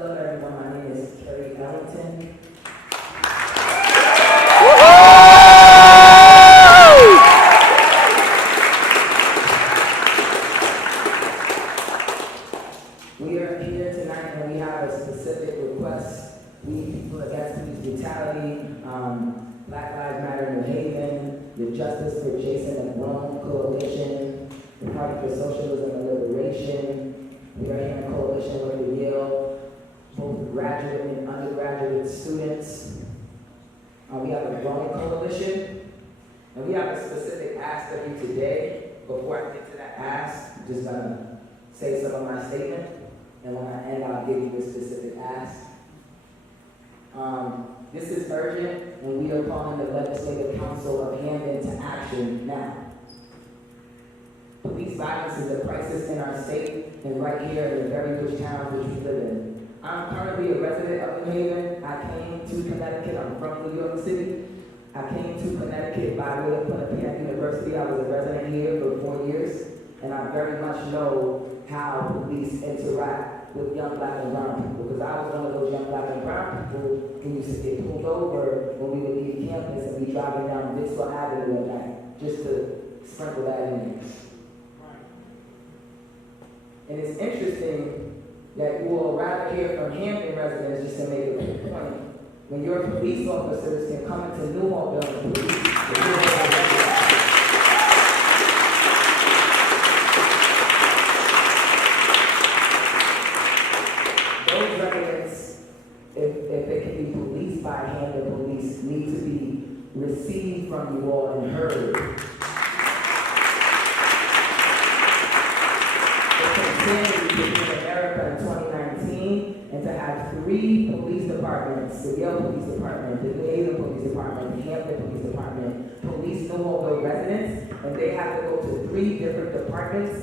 Hello everyone, my name is Kerry Ellington. We are here tonight and we have a specific request. We need people against police brutality, Black Lives Matter in New Haven, the Justice for Jason and Rome Coalition, the Party for Socialism and Liberation. We are here in coalition with the Yale, both graduate and undergraduate students. We have a growing coalition, and we have a specific ask of you today. Before I get to that ask, I'm just gonna say some of my statement, and when I end, I'll give you the specific ask. This is urgent, and we are calling the Legislative Council of Hamden to action now. Police violence is a crisis in our state, and right here in the very rich town which we live in. I'm currently a resident of New Haven. I came to Connecticut. I'm from New York City. I came to Connecticut by way of Quinnipiac University. I was a resident here for 4 years, and I very much know how police interact with young black and brown people, because I was one of those young black and brown people who used to get pulled over when we would leave campus and be driving down Vixwell Avenue at night, just to sprinkle that in there. And it's interesting that you will rather hear from Hamden residents, just to make a quick point, when your police officers can come into Newhall building police. Those residents, if they can be policed by Hamden police, need to be received from you all and heard. In America in 2019, and to have 3 police departments, the Yale Police Department, the New Haven Police Department, the Hamden Police Department, police Newhallville residents, and they have to go to 3 different departments,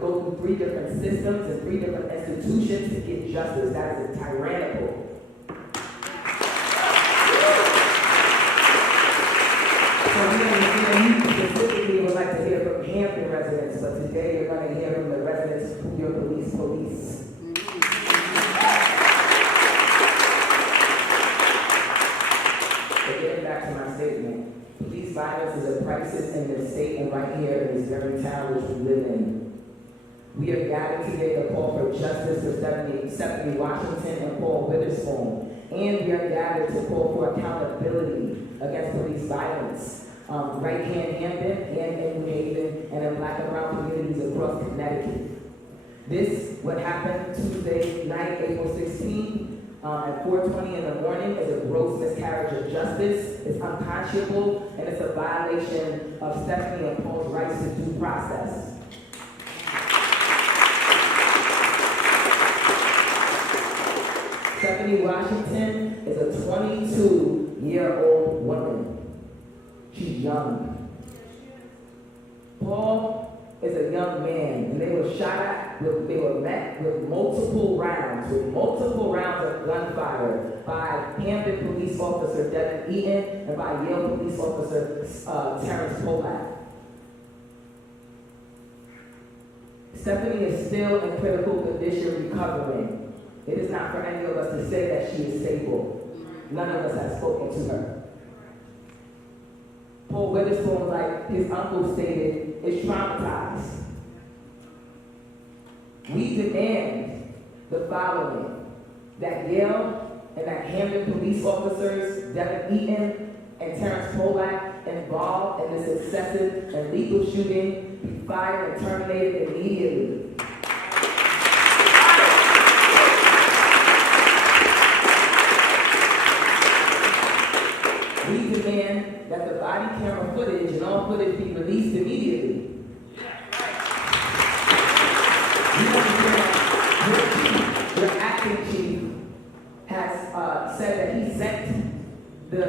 go through 3 different systems and 3 different institutions to get justice. That is tyrannical. So we specifically would like to hear from Hamden residents, but today you're going to hear from the residents who your police. So getting back to my statement, police violence is a crisis in this state and right here in this very town which we live in. We are gathered today to call for justice for Stephanie Washington and Paul Witherspoon, and we are gathered to call for accountability against police violence. Right here in Hamden, and in New Haven, and in black and brown communities across Connecticut. This, what happened Tuesday night, April 16th, at 4:20 in the morning, is a gross miscarriage of justice. It's unconscionable, and it's a violation of Stephanie and Paul's rights to due process. Stephanie Washington is a 22-year-old woman. She's young. Paul is a young man, and they were shot at, they were met with multiple rounds of gunfire by Hamden police officer Devin Eaton and by Yale police officer Terrence Polak. Stephanie is still in critical condition recovering. It is not for any of us to say that she is stable. None of us have spoken to her. Paul Witherspoon, like his uncle stated, is traumatized. We demand the following: that Yale and that Hamden police officers, Devin Eaton and Terrence Polak, involved in this excessive and lethal shooting be fired and terminated immediately. We demand that the body camera footage and all footage be released immediately. Your acting chief has said that he sent the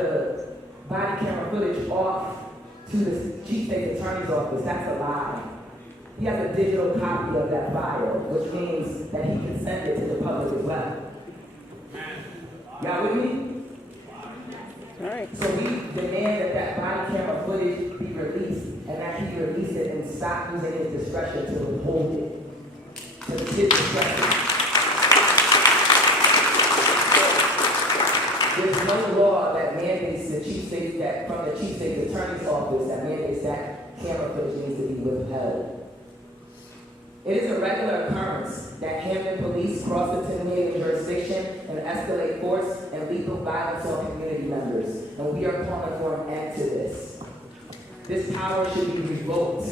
body camera footage off to the chief state attorney's office. That's a lie. He has a digital copy of that file, which means that he can send it to the public as well. Y'all with me? All right. So we demand that body camera footage be released, and that he release it and stop using his discretion to withhold it. To his discretion. no law that mandates the chief state that from the chief state attorney's office that mandates that camera footage needs to be withheld. It is a regular occurrence that Hamden police cross the Hamden jurisdiction and escalate force and lethal violence on community members, and we are calling for an end to this. This power should be revoked.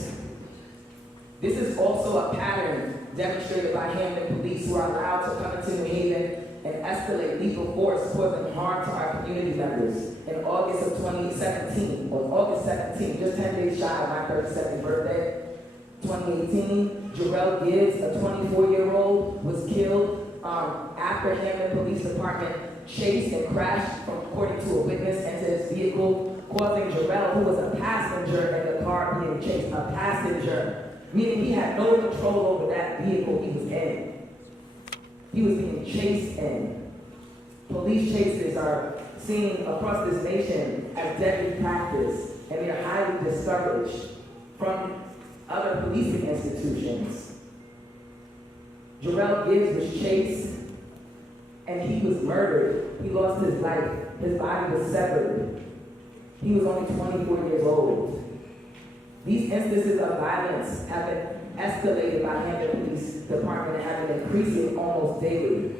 This is also a pattern demonstrated by Hamden police who are allowed to come into New Haven and escalate lethal force causing harm to our community members. In August of 2017, on August 17th, just 10 days shy of my 32nd birthday, 2018, Jarrell Gibbs, a 24-year-old, was killed after Hamden Police Department chased and crashed, according to a witness, into his vehicle, causing Jarrell, who was a passenger in the car being chased, a passenger, meaning he had no control over that vehicle he was in. He was being chased in. Police chases are seen across this nation as deadly practice, and they are highly discouraged from other policing institutions. Jarrell Gibbs was chased and he was murdered. He lost his life. His body was severed. He was only 24 years old. These instances of violence have been escalated by Hamden Police Department and have been increasing almost daily.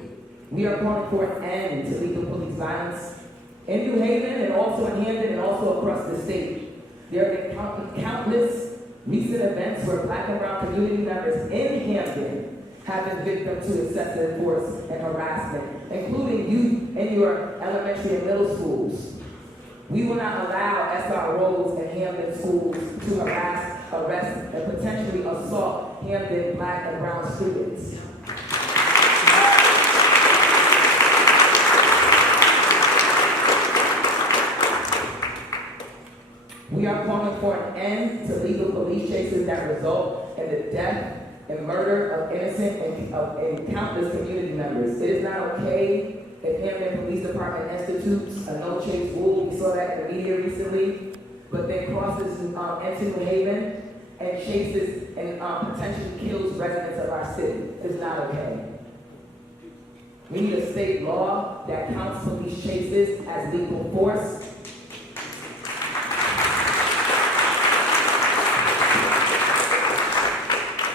We are calling for an end to lethal police violence in New Haven and also in Hamden and also across the state. There have been countless recent events where Black and brown community members in Hamden have been victims to excessive force and harassment, including youth in your elementary and middle schools. We will not allow SROs in Hamden schools to harass, arrest, and potentially assault Hamden Black and brown students. We are calling for an end to legal police chases that result in the death and murder of innocent and countless community members. It is not okay if Hamden Police Department institutes a no-chase rule. We saw that in the media recently, but then crosses into New Haven and chases and potentially kills residents of our city. It's not okay. We need a state law that counts police chases as lethal force.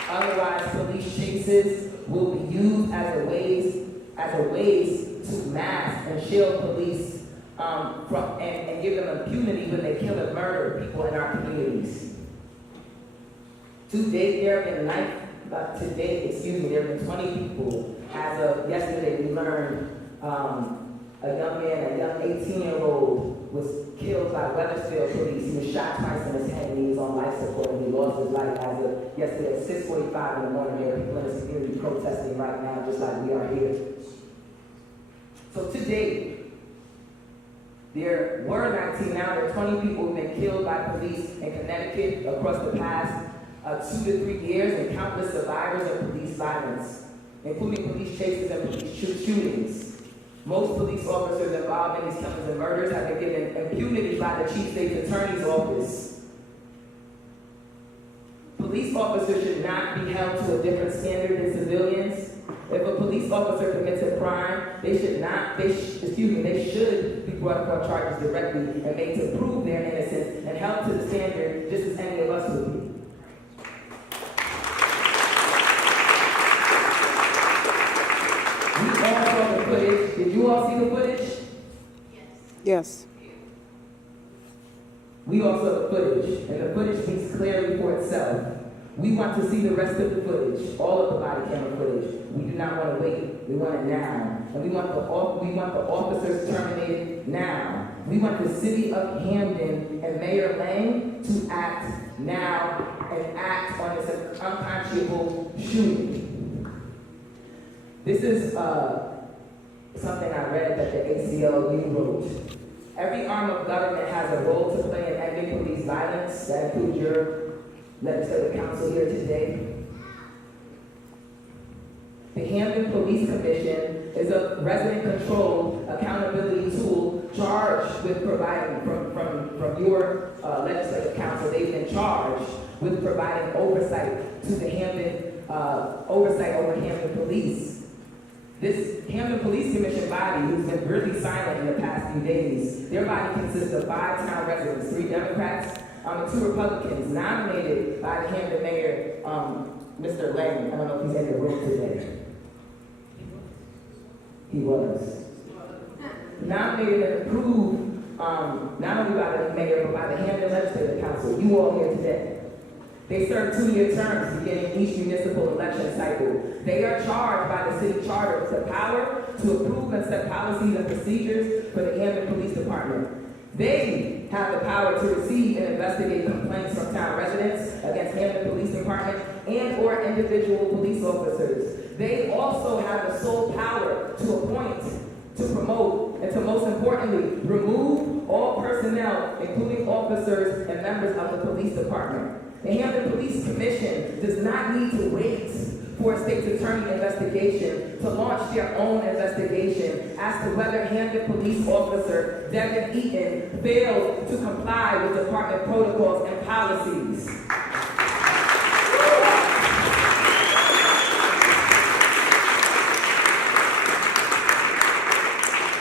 Otherwise, police chases will be used as a ways to mask and shield police and give them impunity when they kill and murder people in our communities. To date, there have been 20 people. As of yesterday, we learned a young 18-year-old was killed by Weathersfield police. He was shot twice in his head and he was on life support and he lost his life as of yesterday at 6:45 in the morning. There are people in this community protesting right now just like we are here. So to date, there were 19, now there are 20 people who have been killed by police in Connecticut across the past 2 to 3 years, and countless survivors of police violence, including police chases and police shootings. Most police officers involved in these killings and murders have been given impunity by the Chief State Attorney's Office. Police officers should not be held to a different standard than civilians. If a police officer commits a crime, they should be brought up on charges directly and made to prove their innocence and held to the standard just as any of us would be. We all saw the footage. Did you all see the footage? Yes. We all saw the footage, and the footage speaks clearly for itself. We want to see the rest of the footage, all of the body camera footage. We do not want to wait. We want it now. And we want the officers terminated now. We want the city of Hamden and Mayor Lang to act now and act on this unconscionable shooting. This is something I read that the ACLU wrote. Every arm of government has a role to play in ending police violence. That includes your legislative council here today. The Hamden Police Commission is a resident-controlled accountability tool charged with providing, from your legislative council, they've been charged with providing oversight to the Hamden, oversight over Hamden Police. This Hamden Police Commission body, who's been really silent in the past few days, their body consists of 5 town residents, 3 Democrats, and 2 Republicans, nominated by the Hamden Mayor, Mr. Lang. I don't know if he's in the room today. He was. Nominated and approved, not only by the mayor, but by the Hamden Legislative Council. You all here today. They serve 2-year terms beginning each municipal election cycle. They are charged by the city charter with the power to approve and set policies and procedures for the Hamden Police Department. They have the power to receive and investigate complaints from town residents against Hamden Police Department and or individual police officers. They also have the sole power to appoint, to promote, and to most importantly, remove all personnel, including officers and members of the police department. The Hamden Police Commission does not need to wait for a state's attorney investigation to launch their own investigation as to whether Hamden Police Officer Devin Eaton failed to comply with department protocols and policies.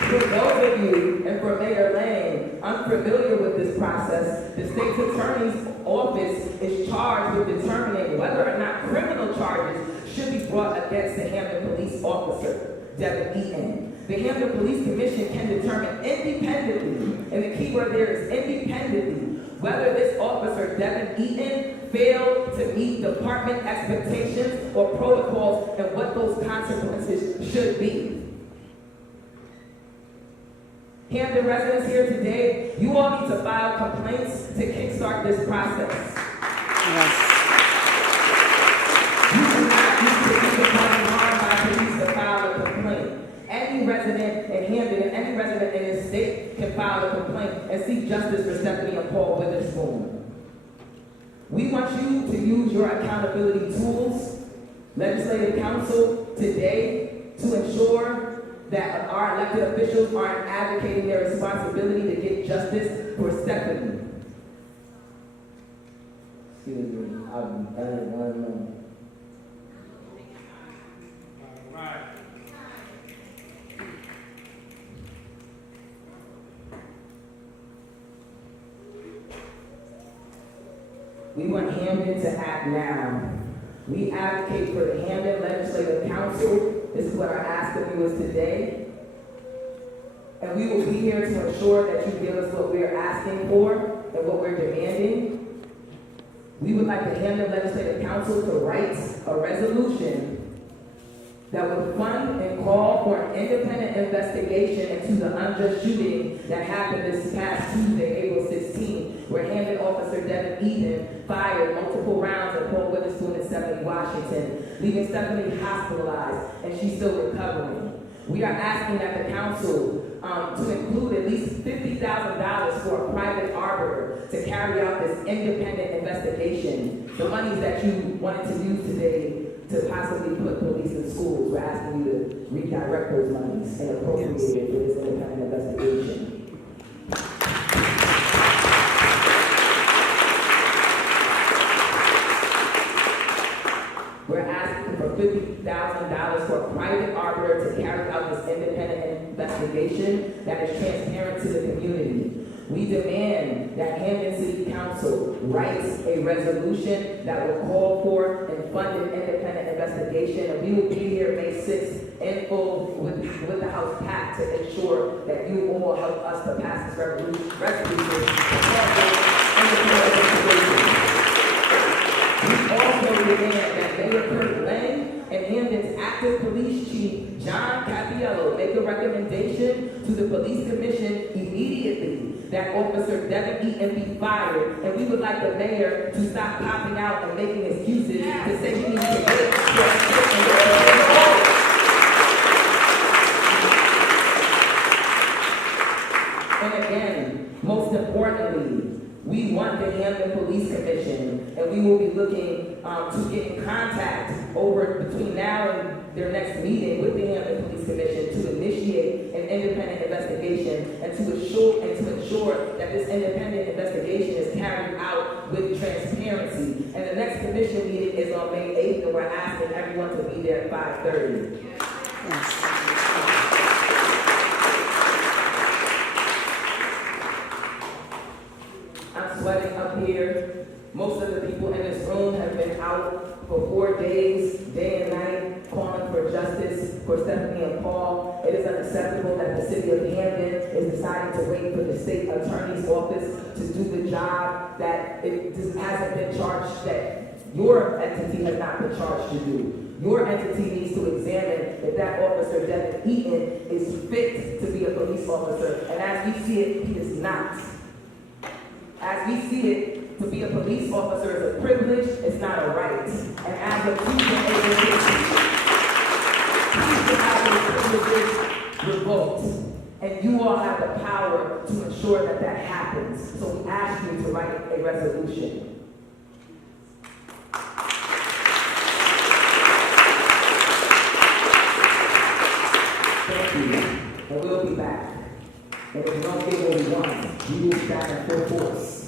For those of you, and for Mayor Lang, unfamiliar with this process, the state's attorney's office is charged with determining whether or not criminal charges should be brought against the Hamden police officer, Devin Eaton. The Hamden Police Commission can determine independently, and the key word there is independently, whether this officer, Devin Eaton, failed to meet department expectations or protocols and what those consequences should be. Hamden residents here today, you all need to file complaints to kickstart this process. Yes. You do not need to be harmed by police to file a complaint. Any resident in Hamden and any resident in this state can file a complaint and seek justice for Stephanie and Paul Witherspoon. We want you to use your accountability tools, Legislative Council, today to ensure that our elected officials aren't advocating their responsibility to get justice for Stephanie. Excuse me, I'll be done in 1 moment. All right. We want Hamden to act now. We advocate for the Hamden Legislative Council. This is what our ask of you is today. And we will be here to ensure that you give us what we're asking for and what we're demanding. We would like the Hamden Legislative Council to write a resolution that would fund and call for an independent investigation into the unjust shooting that happened this past Tuesday, April 16, where Hamden officer Devin Eaton fired multiple rounds at Paul Witherspoon in Stephanie, Washington, leaving Stephanie hospitalized, and she's still recovering. We are asking that the council to include at least $50,000 for a private arbiter to carry out this independent investigation. The monies that you wanted to use today to possibly put police in schools, we're asking you to redirect those monies and appropriate it for this independent investigation. We're asking for $50,000 for a private arbiter to carry out this independent investigation that is transparent to the community. We demand that Hamden City Council writes a resolution that will call for and fund an independent investigation, and we will be here May 6th in full with the House packed to ensure that you all help us to pass this resolution to call for independent investigation. We also demand that Mayor Kurt Lang and Hamden's active police chief, John Capiello, make a recommendation to the police commission immediately that Officer Devin Eaton be fired, and we would like the mayor to stop popping out and making excuses to say he needs to wait And again, most importantly, we want the Hamden Police Commission, and we will be looking to get in contact over between now and their next meeting with the Hamden Police Commission to initiate an independent investigation and to ensure that this independent investigation is carried out with transparency. And the next commission meeting is on May 8th, and we're asking everyone to be there at 5:30. I'm sweating up here. Most of the people in this room have been out for 4 days, day and night, calling for justice for Stephanie and Paul. It is unacceptable that the city of Hamden is deciding to wait for the state attorney's office to do the job that it just hasn't been charged, that your entity has not been charged to do. Your entity needs to examine if that officer, Devin Eaton, is fit to be a police officer. And as we see it, he is not. As we see it, to be a police officer is a privilege, it's not a right. And as a teacher agency, please to have those privileges revoked. And you all have the power to ensure that that happens. So we ask you to write a resolution. Thank you. And we'll be back. And if you don't get what we want, we will be back in full force.